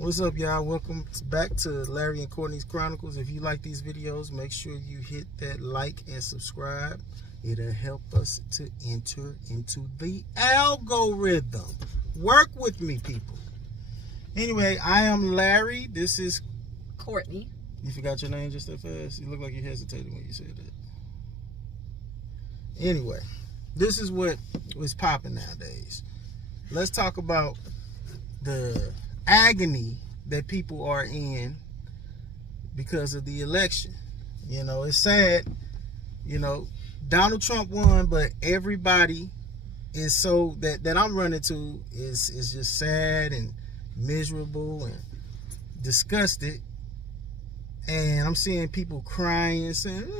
What's up, y'all? Welcome back to Larry and Courtney's Chronicles. If you like these videos, make sure you hit that like and subscribe. It'll help us to enter into the algorithm. Work with me, people. Anyway, I am Larry. This is Courtney. You forgot your name just that fast? You look like you hesitated when you said that. Anyway, this is what was popping nowadays. Let's talk about the agony that people are in because of the election. You know, it's sad. You know, Donald Trump won, but everybody is so that I'm running to is just sad and miserable and disgusted. And I'm seeing people crying and saying,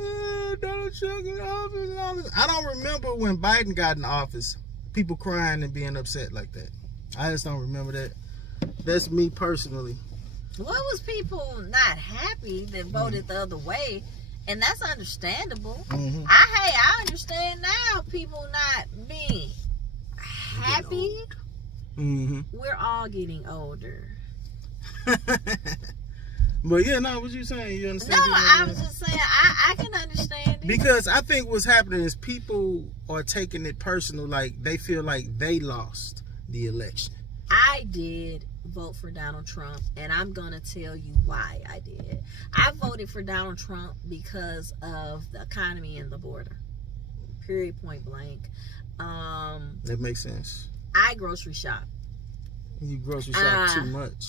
Donald Trump in office. I don't remember when Biden got in office, people crying and being upset like that. I just don't remember that. That's me personally. What was people not happy that voted the other way? And that's understandable. Mm-hmm. I understand now people not being happy. Mm-hmm. We're all getting older. But yeah, no, what you saying? You understand? No, I was just saying I can understand it. Because I think what's happening is people are taking it personal, like they feel like they lost the election. I did vote for Donald Trump, and I'm going to tell you why I did. I voted for Donald Trump because of the economy and the border. Period, point blank. That makes sense. I grocery shop. You grocery shop too much.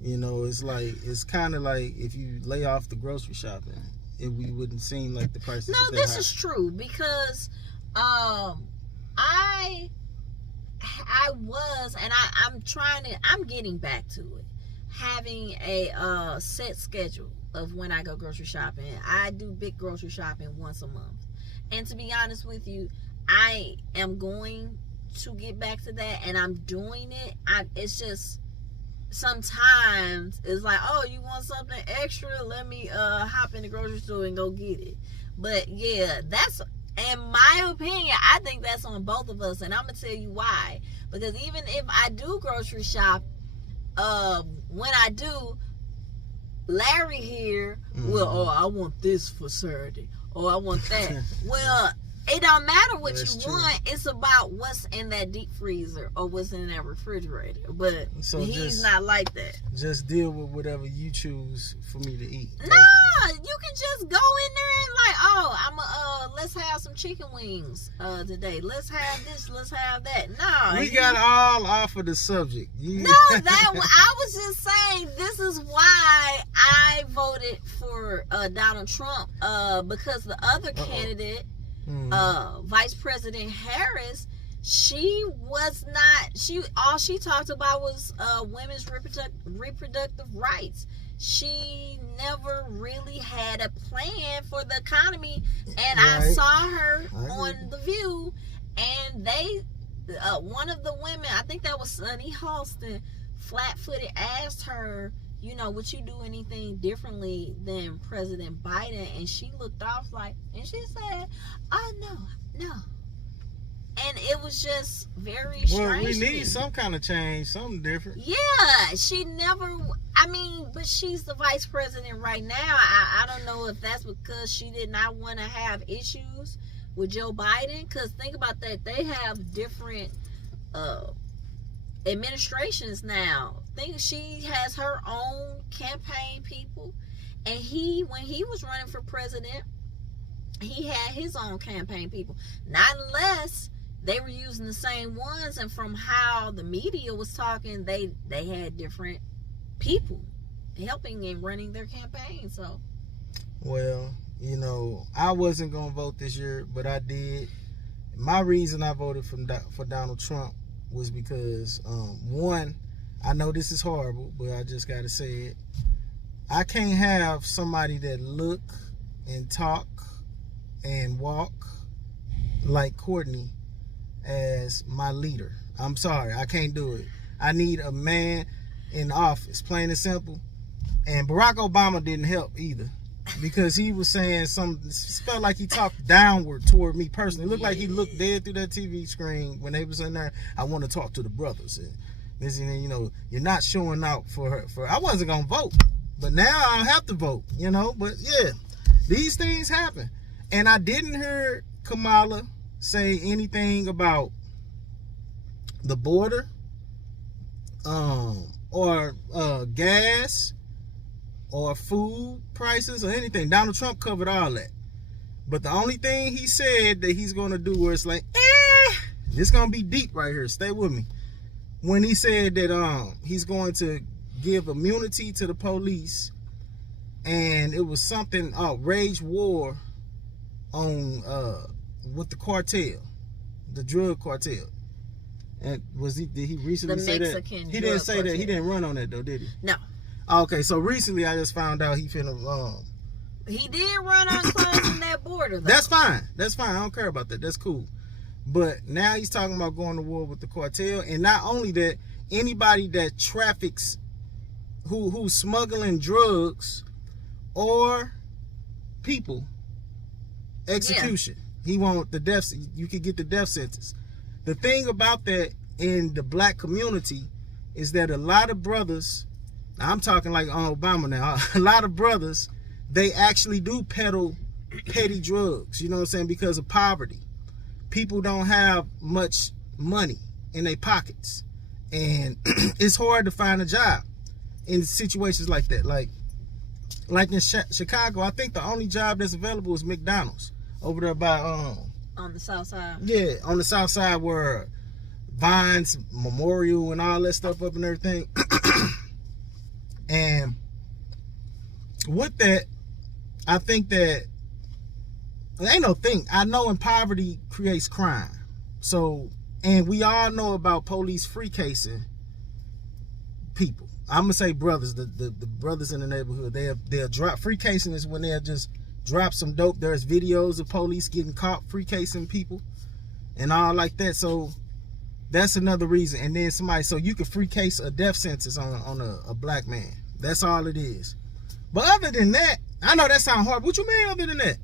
You know, it's kind of like if you lay off the grocery shopping, we wouldn't seem like the prices. No, this is true because I was, and I'm getting back to it, having a set schedule of when I go grocery shopping. I do big grocery shopping once a month, and to be honest with you, I am going to get back to that, and I'm doing it. It's just sometimes it's like, oh, you want something extra? Let me hop in the grocery store and go get it. But yeah, that's, in my opinion, I think that's on both of us, and I'm gonna tell you why. Because even if I do grocery shop, when I do, Larry here will, oh, I want this for Saturday, or I want that. Well, it don't matter what you want. It's about what's in that deep freezer or what's in that refrigerator. But so he's not like that. Just deal with whatever you choose for me to eat. No, you can just go in there and like, oh, let's have some chicken wings today. Let's have this. Let's have that. No, we got all off of the subject. No, I was just saying this is why I voted for Donald Trump because the other candidate. Vice President Harris, all she talked about was women's reproductive rights. She never really had a plan for the economy, and I saw her on The View, and one of the women, I think that was Sunny Halston, flat-footed asked her, you know, would you do anything differently than President Biden? And she looked off and she said, oh, no. And it was just very strange. Well, we need some kind of change, something different. Yeah, she never, but she's the vice president right now. I don't know if that's because she did not want to have issues with Joe Biden. Because think about that, they have different administrations now. Think she has her own campaign people, and when he was running for president, he had his own campaign people. Not unless they were using the same ones, and from how the media was talking, they had different people helping and running their campaign. So, well, you know, I wasn't gonna vote this year, but I did. My reason I voted for Donald Trump was because one, I know this is horrible, but I just gotta say it. I can't have somebody that look and talk and walk like Courtney as my leader. I'm sorry, I can't do it. I need a man in office, plain and simple. And Barack Obama didn't help either, because he was saying it felt like he talked downward toward me personally. It looked like he looked dead through that TV screen when they was in there. I want to talk to the brothers. And, This, you know, you're not showing out for her. I wasn't gonna vote, but now I have to vote. You know, but yeah, these things happen, and I didn't hear Kamala say anything about the border, or gas, or food prices, or anything. Donald Trump covered all that. But the only thing he said that he's gonna do where it's like, it's gonna be deep right here. Stay with me. When he said that he's going to give immunity to the police, and it was something wage war on with the cartel, the drug cartel. And did he recently say that? He didn't say cartel. That. He didn't run on that though, did he? No. Okay, so recently I just found out he finna he did run on closing that border though. That's fine. I don't care about that. That's cool. But now he's talking about going to war with the cartel, and not only that, anybody that traffics, who's smuggling drugs or people, execution. Yeah. He want the death. You could get the death sentence. The thing about that in the black community is that a lot of brothers, I'm talking like on Obama now, a lot of brothers, they actually do peddle petty drugs. You know what I'm saying? Because of poverty. People don't have much money in their pockets, and it's hard to find a job in situations like that. Like in Chicago, I think the only job that's available is McDonald's over there by on the south side. Yeah, on the south side where Vines Memorial and all that stuff up and everything. And with that, I think that ain't no thing. I know in poverty creates crime. So, and we all know about police free casing people. I'm gonna say brothers, the brothers in the neighborhood. They'll drop free casing is when they'll just drop some dope. There's videos of police getting caught free casing people and all like that. So that's another reason. And then so you can free case a death sentence on a black man. That's all it is. But other than that, I know that sounds hard. What you mean other than that?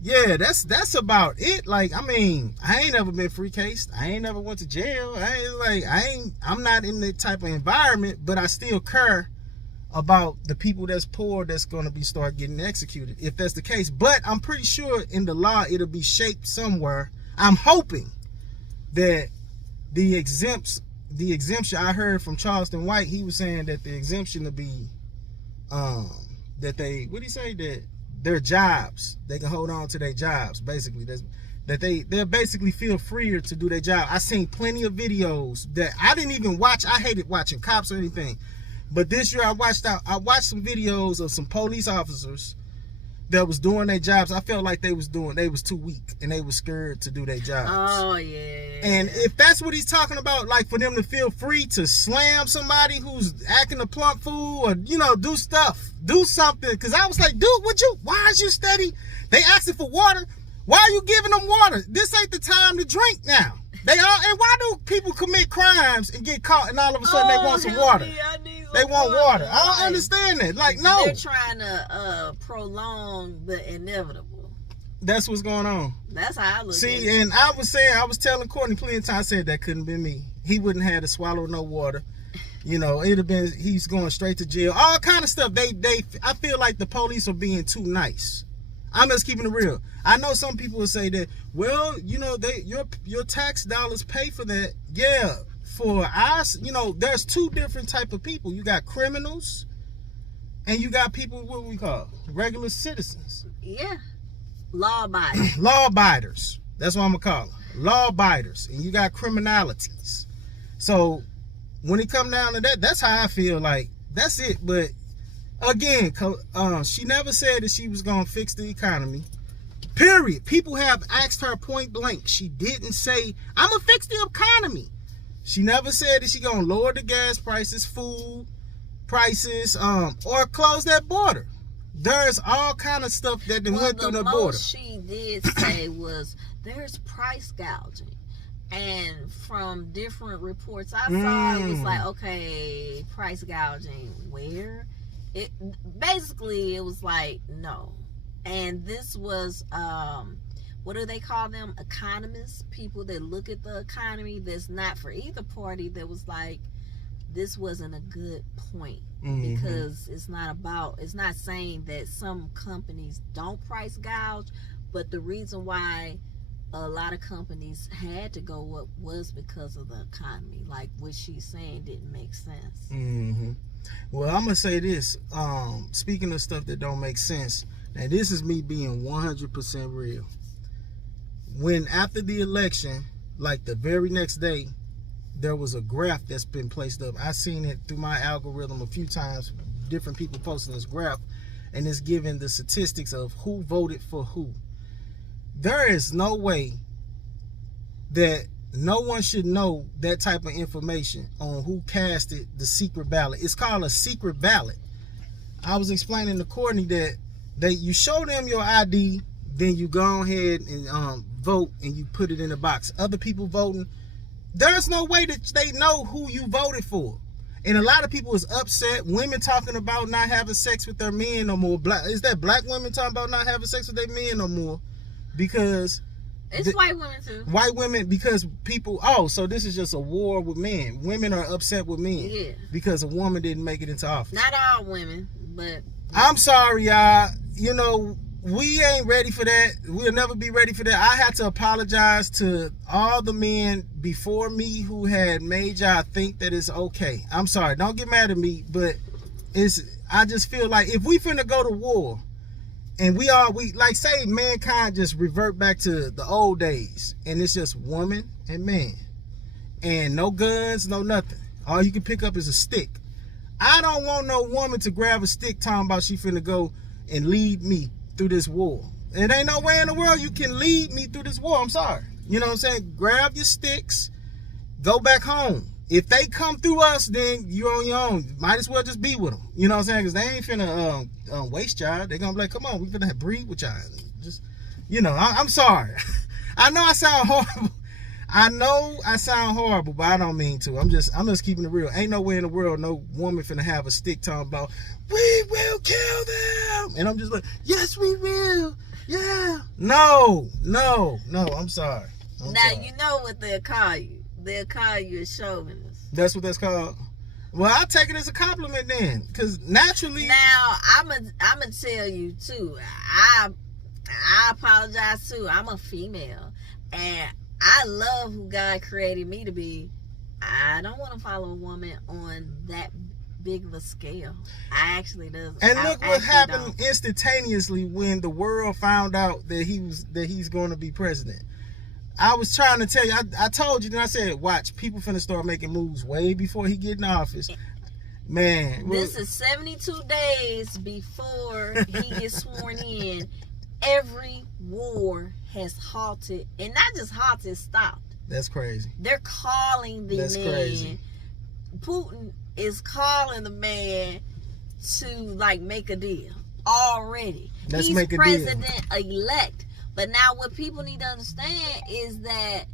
Yeah, that's about it. Like, I mean, I ain't never been free cased. I ain't never went to jail. I'm not in that type of environment, but I still care about the people that's poor that's gonna start getting executed, if that's the case. But I'm pretty sure in the law it'll be shaped somewhere. I'm hoping that the exemption I heard from Charleston White, he was saying that the exemption will be that their jobs, they can hold on to their jobs, basically. They'll basically feel freer to do their job. I seen plenty of videos that I didn't even watch. I hated watching cops or anything, but this year I watched some videos of some police officers that was doing their jobs. I felt like they was too weak and they was scared to do their jobs. Oh yeah. And if that's what he's talking about, like for them to feel free to slam somebody who's acting a plump fool, or do something. Because I was like, dude, why is you steady? They asking for water. Why are you giving them water? This ain't the time to drink now. And why do people commit crimes and get caught and all of a sudden they want some water? They want water. I don't understand that. Like, no. They're trying to prolong the inevitable. That's what's going on. That's how I look at it. See, and I was telling Courtney plenty of times, I said that couldn't be me. He wouldn't have to swallow no water. It'd have been, he's going straight to jail. All kind of stuff. I feel like the police are being too nice. I'm just keeping it real. I know some people will say that, well, your tax dollars pay for that. Yeah, for us, there's two different type of people. You got criminals, and you got people, what we call regular citizens. Yeah, law abiders. Law abiders. That's what I'm gonna call them. Law abiders, and you got criminalities. So when it come down to that, that's how I feel. Like, that's it. But again, she never said that she was gonna fix the economy. Period. People have asked her point blank. She didn't say, I'm gonna fix the economy. She never said that she gonna lower the gas prices, food prices, or close that border. There's all kind of stuff that went through the border. The most she did say was there's price gouging. And from different reports I saw, it was like, okay, price gouging where? It was like, no. And this was what do they call them? Economists, people that look at the economy that's not for either party, that was like, this wasn't a good point. Mhm. Because it's not saying that some companies don't price gouge, but the reason why a lot of companies had to go up was because of the economy. Like what she's saying didn't make sense. Mm-hmm. Well, I'm gonna say this. Speaking of stuff that don't make sense, and this is me being 100% real. When after the election, like the very next day, there was a graph that's been placed up. I seen it through my algorithm a few times. Different people posting this graph, and it's giving the statistics of who voted for who. There is no way that no one should know that type of information on who casted the secret ballot. It's called a secret ballot. I was explaining to Courtney that you show them your ID, then you go ahead and vote, and you put it in a box. Other people voting, there's no way that they know who you voted for. And a lot of people is upset. Women talking about not having sex with their men no more. Is that black women talking about not having sex with their men no more? Because it's white women too. White women, because people, so this is just a war with men. Women are upset with men. Yeah. Because a woman didn't make it into office. Not all women, but I'm sorry, y'all. You know, we ain't ready for that. We'll never be ready for that. I had to apologize to all the men before me who had made y'all think that it's okay. I'm sorry. Don't get mad at me, but I just feel like if we finna go to war, and we like say mankind just revert back to the old days, and it's just woman and man, and no guns, no nothing. All you can pick up is a stick. I don't want no woman to grab a stick talking about she finna go and lead me through this war. It ain't no way in the world you can lead me through this war. I'm sorry. You know what I'm saying? Grab your sticks, go back home. If they come through us, then you're on your own. Might as well just be with them. You know what I'm saying? Because they ain't finna waste y'all. They're gonna be like, come on, we finna breed with y'all. Just, you know, I'm sorry. I know I sound horrible. But I don't mean to. I'm just keeping it real. Ain't no way in the world no woman finna have a stick talking about, we will kill them. And I'm just like, yes, we will. Yeah. No, I'm sorry. Now you know what they'll call you. They'll call you a chauvinist. That's what that's called. Well, I'll take it as a compliment then, because naturally. Now I'm a tell you too. I apologize too. I'm a female, and I love who God created me to be. I don't want to follow a woman on that big of a scale. I actually does. And look what happened instantaneously when the world found out that he's going to be president. I was trying to tell you, I told you, then I said, watch, people finna start making moves way before he get in office. Man. This is 72 days before he gets sworn in. Every war has halted, and not just halted, stopped. That's crazy. They're calling the man. Crazy. Putin is calling the man to like make a deal already. He's president-elect. But now what people need to understand is that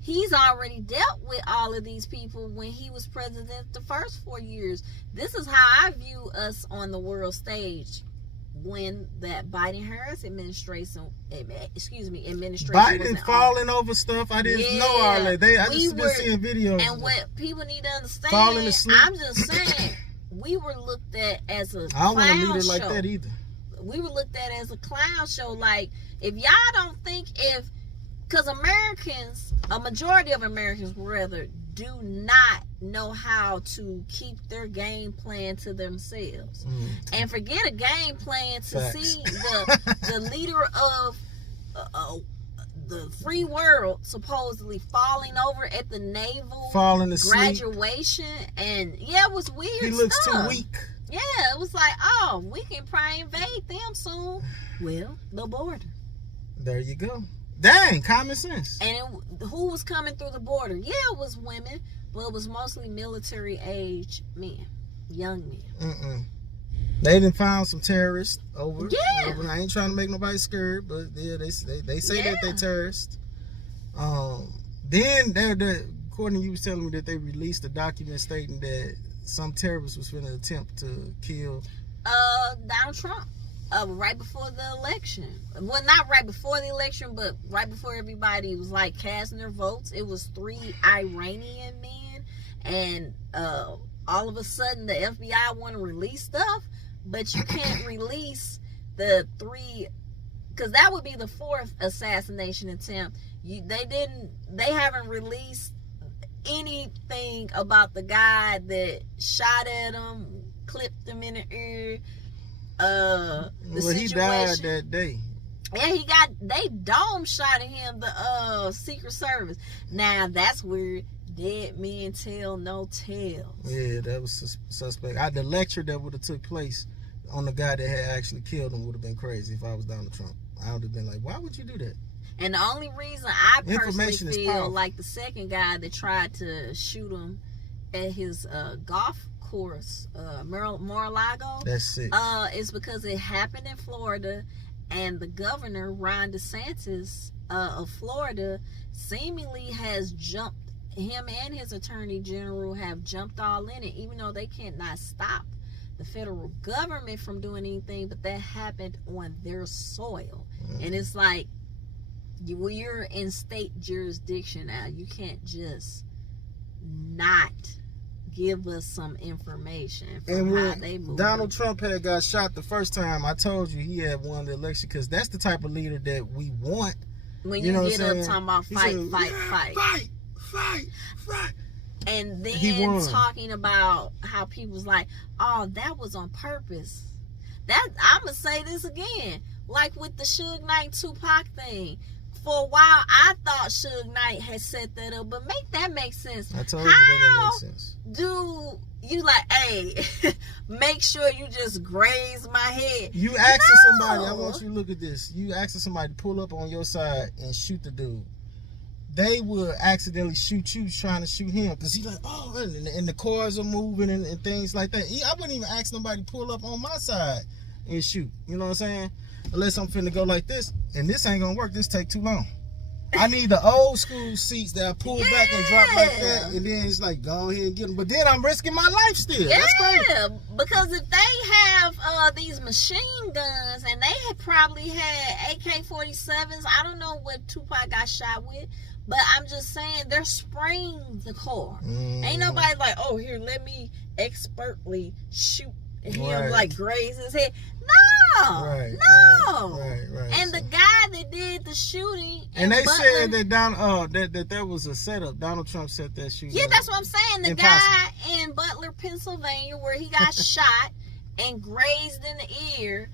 he's already dealt with all of these people when he was president the first 4 years. This is how I view us on the world stage when that Biden-Harris administration Biden falling over stuff. I didn't know all that. I just been seeing videos. And what people need to understand, falling asleep. I'm just saying, we were looked at as a I don't want to leave it show. like that either. We were looked at as a clown show. Like, if y'all don't think because Americans, a majority of Americans rather, do not know how to keep their game plan to themselves. And forget a game plan to see the leader of the free world supposedly falling over at the naval graduation. And yeah, it was weird. He looks too weak. Yeah, it was like, we can probably invade them soon. Well, the border. There you go. Dang, common sense. And who was coming through the border? Yeah, it was women, but it was mostly military-age men, young men. They done found some terrorists over. Yeah. I ain't trying to make nobody scared, but yeah, they say that they terrorists. Then Courtney, you was telling me that they released a document stating that some terrorist was going to attempt to kill Donald Trump right before the election. Well, not right before the election, but right before everybody was like casting their votes. It was 3 Iranian men and all of a sudden the FBI want to release stuff, but you can't release the 3, because that would be the 4th assassination attempt. They haven't released anything about the guy that shot at him, clipped him in the ear. He died that day. Yeah, they dome shot at him, the Secret Service. Now that's weird. Dead men tell no tales. Yeah, that was suspect. The lecture that would have took place on the guy that had actually killed him would have been crazy if I was Donald Trump. I would have been like, why would you do that? And the only reason I personally feel like the second guy that tried to shoot him at his golf course, Mar-a-Lago, that's sick. Is because it happened in Florida, and the governor, Ron DeSantis of Florida, seemingly has jumped. Him and his attorney general have jumped all in it, even though they cannot stop the federal government from doing anything, but that happened on their soil. And it's like, you're in state jurisdiction now. You can't just not give us some information from how they move. Donald Trump had got shot the first time, I told you he had won the election, because that's the type of leader that we want. When you get up talking about fight. And then talking about how people's like, oh, that was on purpose. I'm going to say this again. Like with the Suge Knight Tupac thing. For a while, I thought Suge Knight had set that up, but that make sense. I told you that didn't make sense. Do you like, hey, make sure you just graze my head? You asking somebody, I want you to look at this. You asking somebody to pull up on your side and shoot the dude. They will accidentally shoot you trying to shoot him, because he's like, oh, and the cars are moving and things like that. I wouldn't even ask nobody to pull up on my side and shoot. You know what I'm saying? Unless I'm finna go like this, and this ain't gonna work. This take too long. I need the old school seats that I pull back and drop like that, and then it's like, go ahead and get them. But then I'm risking my life still. Yeah, that's crazy. Because if they have these machine guns, and they had probably had AK-47s, I don't know what Tupac got shot with, but I'm just saying they're spraying the car. Ain't nobody like, oh, here, let me expertly shoot him, like graze his head. No, Right. And the guy that did the shooting, and they said that that was a setup. Donald Trump set that shooting. Yeah, that's what I'm saying. The guy in Butler, Pennsylvania, where he got shot and grazed in the ear.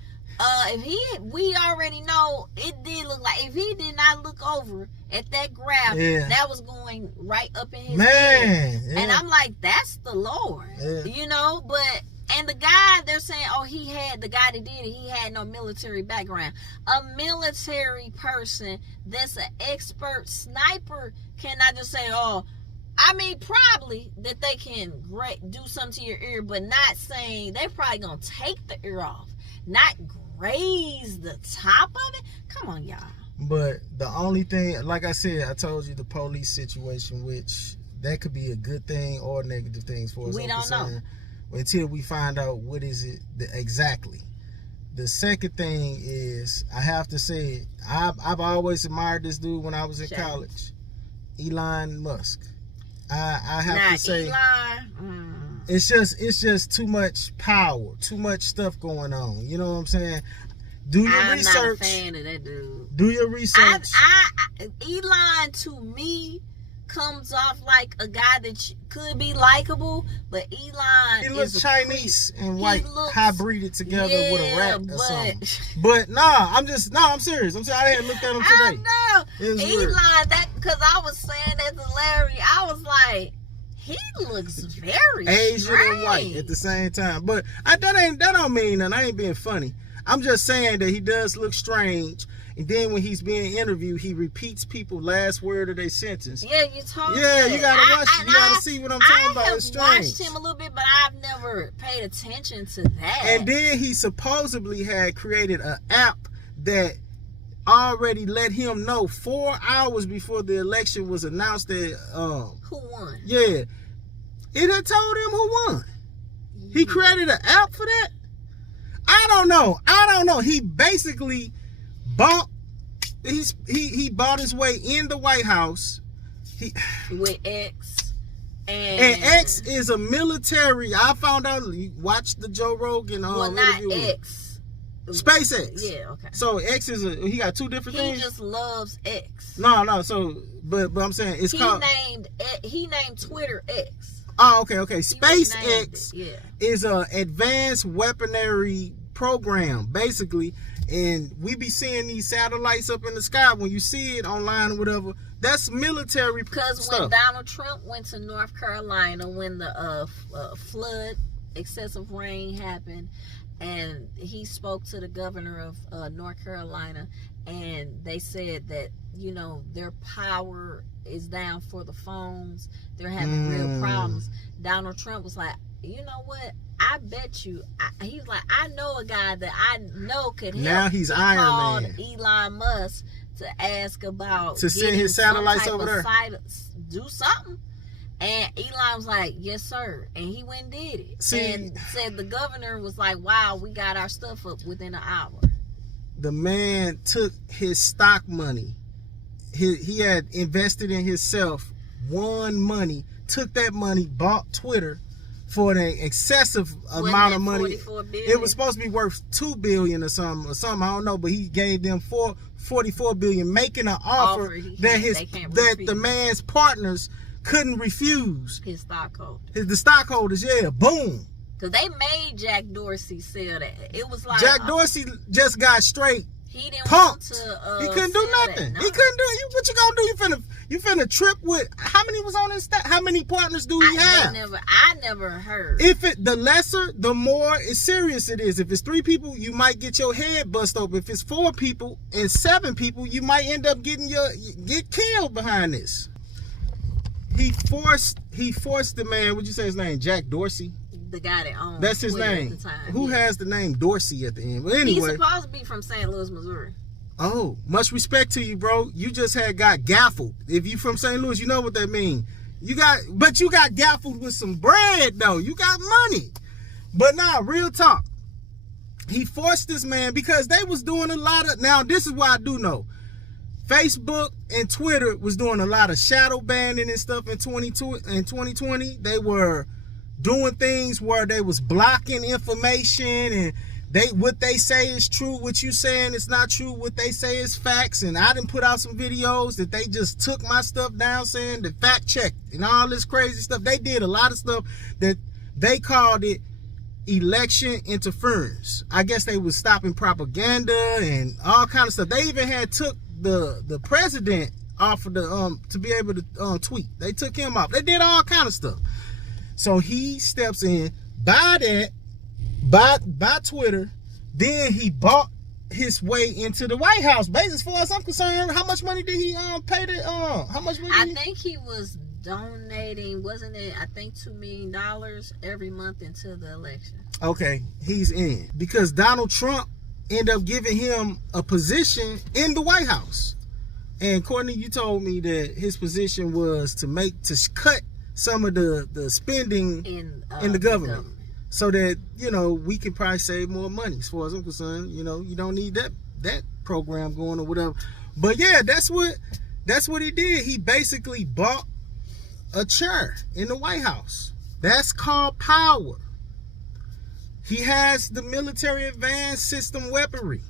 We already know it did look like, if he did not look over at that grab, that was going right up in his head. Yeah. And I'm like, that's the Lord, you know. But and the guy, they're saying, oh, the guy that did it, he had no military background. A military person that's an expert sniper cannot just say, oh, I mean, probably that they can do something to your ear, but not saying they're probably gonna take the ear off, not raise the top of it. Come on, y'all. But the only thing, like I said, I told you the police situation, which that could be a good thing or negative things for us. We don't know until we find out what is it exactly. The second thing is, I have to say, I've always admired this dude when I was in college, Elon Musk. I have to say, it's just too much power, too much stuff going on. You know what I'm saying? Do your research. I'm not a fan of that dude. Do your research. Elon, to me, comes off like a guy that could be likable, but Elon, he looks Chinese and white, hybrided together with a rat or something. But I'm serious. I hadn't looked at him today. I know Elon, that because I was saying that to Larry, I was like, he looks very Asian strange. And white at the same time. But that don't mean nothing. I ain't being funny. I'm just saying that he does look strange. And then when he's being interviewed, he repeats people's last word of their sentence. Yeah, you told me. Yeah, you gotta watch. You gotta see what I'm talking about. It's strange. I have watched him a little bit, but I've never paid attention to that. And then he supposedly had created an app that already let him know 4 hours before the election was announced that who won. Yeah, it had told him who won. Yeah. He created an app for that. I don't know. He basically bought he bought his way in the White House. With X. And X is a military. I found out. You watch the Joe Rogan. Well, not interview. X. SpaceX. Yeah, okay. So X is he got two different things. He just loves X. No. So, but I'm saying it's called. He named Twitter X. Oh, okay. SpaceX yeah. is a advanced weaponry program, basically, and we be seeing these satellites up in the sky. When you see it online or whatever, that's military Because stuff. when Donald Trump went to North Carolina, when the flood, excessive rain happened, and he spoke to the governor of North Carolina, and they said that, you know, their power is down for the phones. They're having real problems. Donald Trump was like, you know what? I bet you. He's like, I know a guy that I know could help. Now he's Iron Man. Elon Musk to ask about to send his satellites over there. Do something. And Elon was like, yes, sir. And he went and did it. And said the governor was like, wow, we got our stuff up within an hour. The man took his stock money. He had invested in himself, won money, took that money, bought Twitter for an excessive amount of money. It was supposed to be worth $2 billion or something. I don't know, but he gave them $44 billion, making an offer that the man's partners couldn't refuse. His stockholders. The stockholders, yeah, boom. Because they made Jack Dorsey sell that. It was like Jack Dorsey just got straight. He didn't pumped. want to. He couldn't do nothing. No. He couldn't do it. What you gonna do? You finna trip with how many was on his staff? How many partners do he have? I never heard. If the lesser, the more serious it is. If it's 3 people, you might get your head bust open. If it's 4 people and 7 people, you might end up get killed behind this. He forced the man. What'd you say his name? Jack Dorsey. The guy that owned. That's his Twitter name. At the time. Who has the name Dorsey at the end? But anyway, he's supposed to be from St. Louis, Missouri. Oh, much respect to you, bro. You just got gaffled. If you from St. Louis, you know what that means. But you got gaffled with some bread, though. You got money. But nah, real talk. He forced this man because they was doing a lot of. Now, this is what I do know. Facebook and Twitter was doing a lot of shadow banning and stuff in 2020. They were doing things where they was blocking information, and what they say is true, what you saying is not true, what they say is facts. And I didn't put out some videos that they just took my stuff down saying the fact checked and all this crazy stuff. They did a lot of stuff that they called it election interference. I guess they was stopping propaganda and all kind of stuff. They even had took the president off of the to be able to tweet. They took him off. They did all kind of stuff. So he steps in, by Twitter, then he bought his way into the White House. Basically, as far as I'm concerned, how much money did he pay to how much money? I think he was donating, wasn't it? I think $2 million every month into the election. Okay, he's in because Donald Trump ended up giving him a position in the White House. And Courtney, you told me that his position was to cut some of the spending in the government. So that, you know, we can probably save more money. As far as I'm concerned, you know, you don't need that program going or whatever. But yeah, that's what he did. He basically bought a chair in the White House. That's called power. He has the military advanced system weaponry.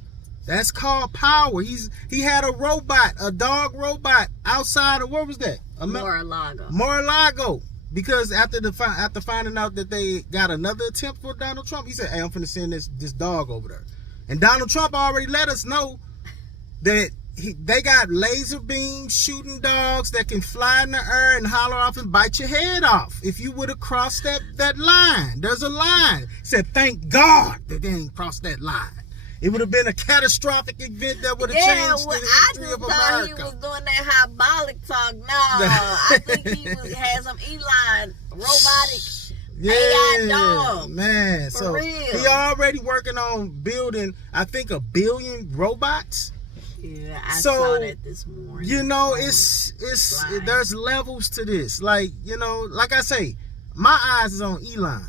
That's called power. He had a dog robot outside of, where was that? Mar-a-Lago. Because after finding out that they got another attempt for Donald Trump, he said, hey, I'm finna send this dog over there. And Donald Trump already let us know that they got laser beam shooting dogs that can fly in the air and holler off and bite your head off if you would have crossed that line. There's a line. He said, thank God that they didn't cross that line. It would have been a catastrophic event that would have changed the history of America. I just thought he was doing that hyperbolic talk. No, I think he had some Elon robotic AI dog. Man. For real. He already working on building, I think, 1 billion robots. Yeah, I saw that this morning. You know, there's levels to this. Like, you know, like I say, my eyes is on Elon.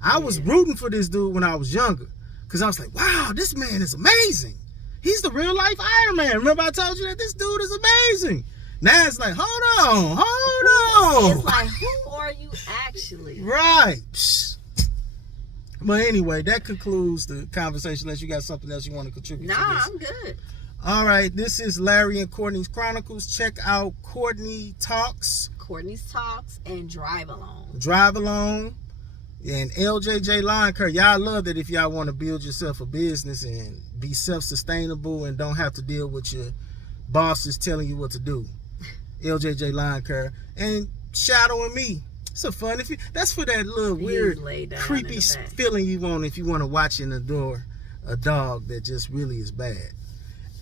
I was rooting for this dude when I was younger. Because I was like, wow, this man is amazing. He's the real life Iron Man. Remember I told you that this dude is amazing. Now it's like, hold on. It's like, who are you actually? Right. Psst. But anyway, that concludes the conversation. Unless you got something else you want to contribute to Nah, this. I'm good. All right, this is Larry and Courtney's Chronicles. Check out Courtney Talks, Courtney's Talks, and Drive Along. Drive Along, and LJJ Lawn Care. Y'all love that if y'all want to build yourself a business and be self-sustainable and don't have to deal with your bosses telling you what to do. LJJ Lawn Care. And shadowing me. It's a fun. That's for that little weird, creepy feeling you want if you want to watch and adore a dog that just really is bad.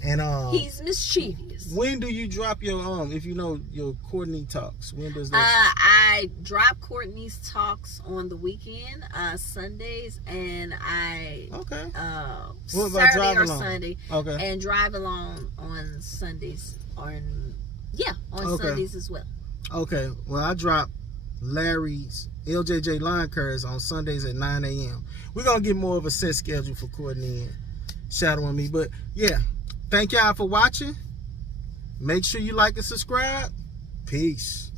And he's mischievous. When do you drop your if you know your Courtney Talks? When does that? I drop Courtney's Talks on the weekend, Sundays, and Okay. What about Saturday or Along? Sunday. Okay. And Drive Along on Sundays Sundays as well. Okay. Well, I drop Larry's LJJ Lawn Cares on Sundays at 9 a.m. We're gonna get more of a set schedule for Courtney and shadowing me, but yeah. Thank y'all for watching. Make sure you like and subscribe. Peace.